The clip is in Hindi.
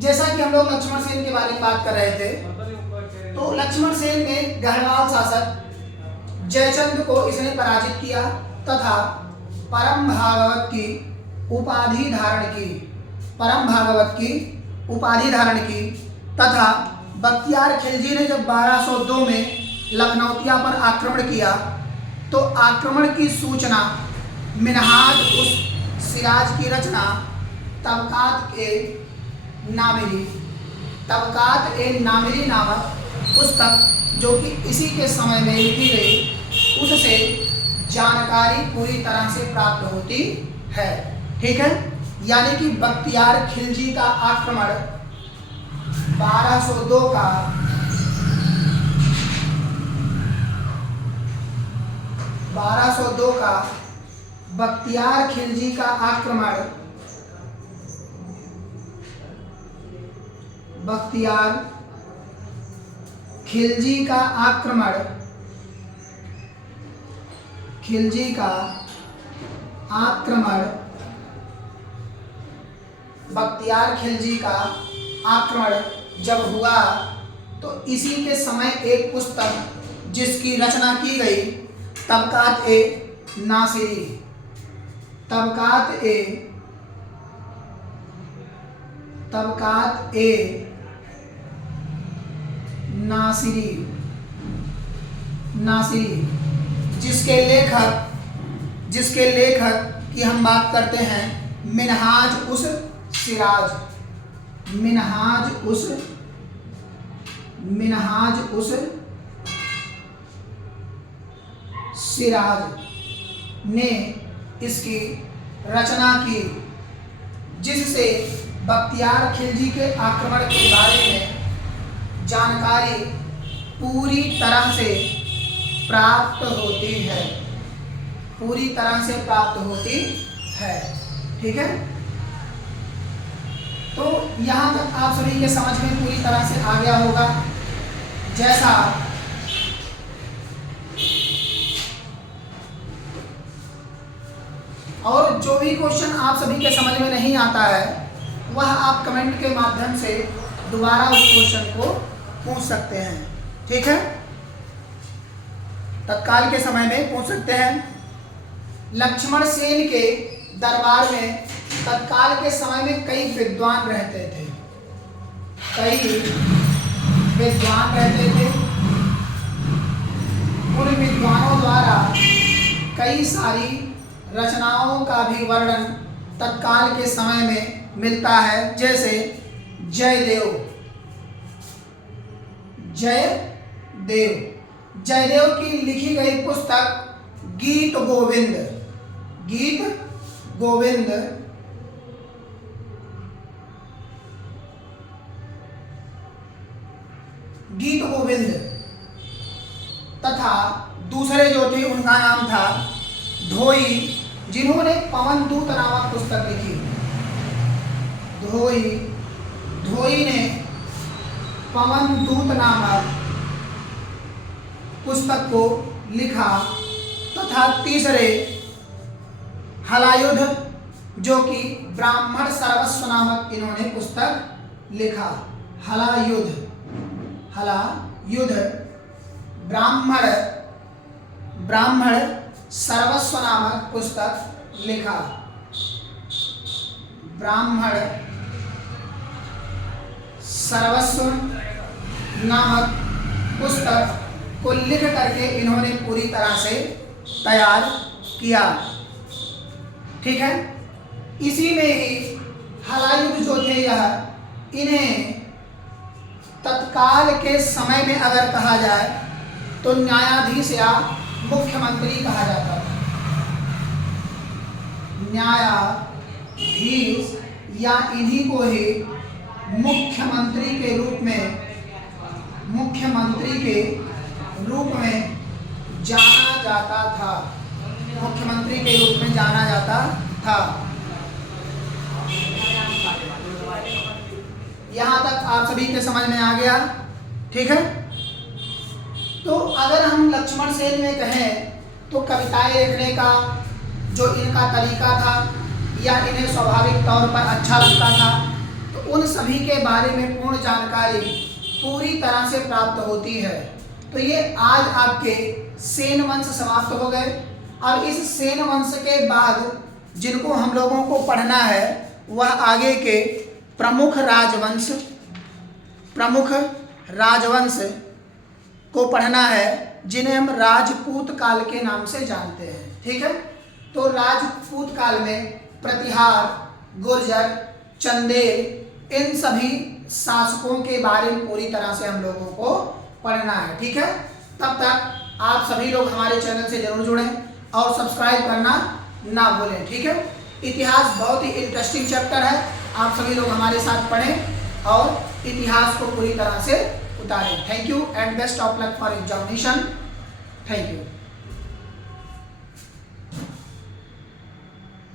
जैसा कि हम लोग लक्ष्मण सेन के बारे में बात कर रहे थे, तो लक्ष्मण सेन ने गढ़वाल शासक जयचंद को इसने पराजित किया तथा परम भागवत की उपाधि धारण की तथा बख्तियार खिलजी ने जब 1202 में लखनौतिया पर आक्रमण किया तो आक्रमण की सूचना मिनहाज उस सिराज की रचना तबकात ए नामिरी नामक पुस्तक जो कि इसी के समय में लिखी गई, उससे जानकारी पूरी तरह से प्राप्त होती है। ठीक है, यानी कि बख्तियार खिलजी का आक्रमण 1202 का बख्तियार खिलजी का आक्रमण जब हुआ तो इसी के समय एक पुस्तक जिसकी रचना की गई तबकात ए नासिरी जिसके लेखक की हम बात करते हैं मिनहाज उस सिराज ने इसकी रचना की, जिससे बख्तियार खिलजी के आक्रमण के बारे में जानकारी पूरी तरह से प्राप्त होती है। ठीक है, तो यहाँ तक आप सभी के समझ में पूरी तरह से आ गया होगा। जैसा और जो भी क्वेश्चन आप सभी के समझ में नहीं आता है वह आप कमेंट के माध्यम से दोबारा उस क्वेश्चन को पूछ सकते हैं। ठीक है, तत्काल के समय में पूछ सकते हैं। लक्ष्मण सेन के दरबार में तत्काल के समय में कई विद्वान रहते थे। उन विद्वानों द्वारा कई सारी रचनाओं का भी वर्णन तत्काल के समय में मिलता है। जैसे जयदेव की लिखी गई पुस्तक गीत गोविंद तथा दूसरे जो थे उनका नाम था धोई, जिन्होंने पवन दूत नामक पुस्तक लिखी। धोई ने पवन दूत नामक पुस्तक को लिखा तथा तीसरे हलायुध जो कि ब्राह्मण सर्वस्व नामक इन्होंने पुस्तक लिखा। हलायुध ब्राह्मण सर्वस्व नामक पुस्तक लिखा। ब्राह्मण सर्वस्व नामक पुस्तक को लिख करके इन्होंने पूरी तरह से तैयार किया। ठीक है, इसी में ही हलायुध जो थे इन्हें तत्काल के समय में अगर कहा जाए तो न्यायाधीश या मुख्यमंत्री कहा जाता था। न्यायाधीश या इन्हीं को ही मुख्यमंत्री के रूप में जाना जाता था। यहाँ तक आप सभी के समझ में आ गया। ठीक है, तो अगर हम लक्ष्मण सेन में कहें तो कविताएं लिखने का जो इनका तरीका था या इन्हें स्वाभाविक तौर पर अच्छा लगता था, तो उन सभी के बारे में पूर्ण जानकारी पूरी तरह से प्राप्त होती है। तो ये आज आपके सेन वंश समाप्त हो गए। अब इस सेन वंश के बाद जिनको हम लोगों को पढ़ना है वह आगे के प्रमुख राजवंश को पढ़ना है, जिन्हें हम राजपूत काल के नाम से जानते हैं। ठीक है, तो राजपूत काल में प्रतिहार, गुर्जर, चंदेल, इन सभी शासकों के बारे में पूरी तरह से हम लोगों को पढ़ना है। ठीक है, तब तक आप सभी लोग हमारे चैनल से जरूर जुड़ें और सब्सक्राइब करना ना भूलें। ठीक है, इतिहास बहुत ही इंटरेस्टिंग चैप्टर है, आप सभी लोग हमारे साथ पढ़ें और इतिहास को पूरी तरह से उतारें। Thank you and best of luck for examination. Thank you.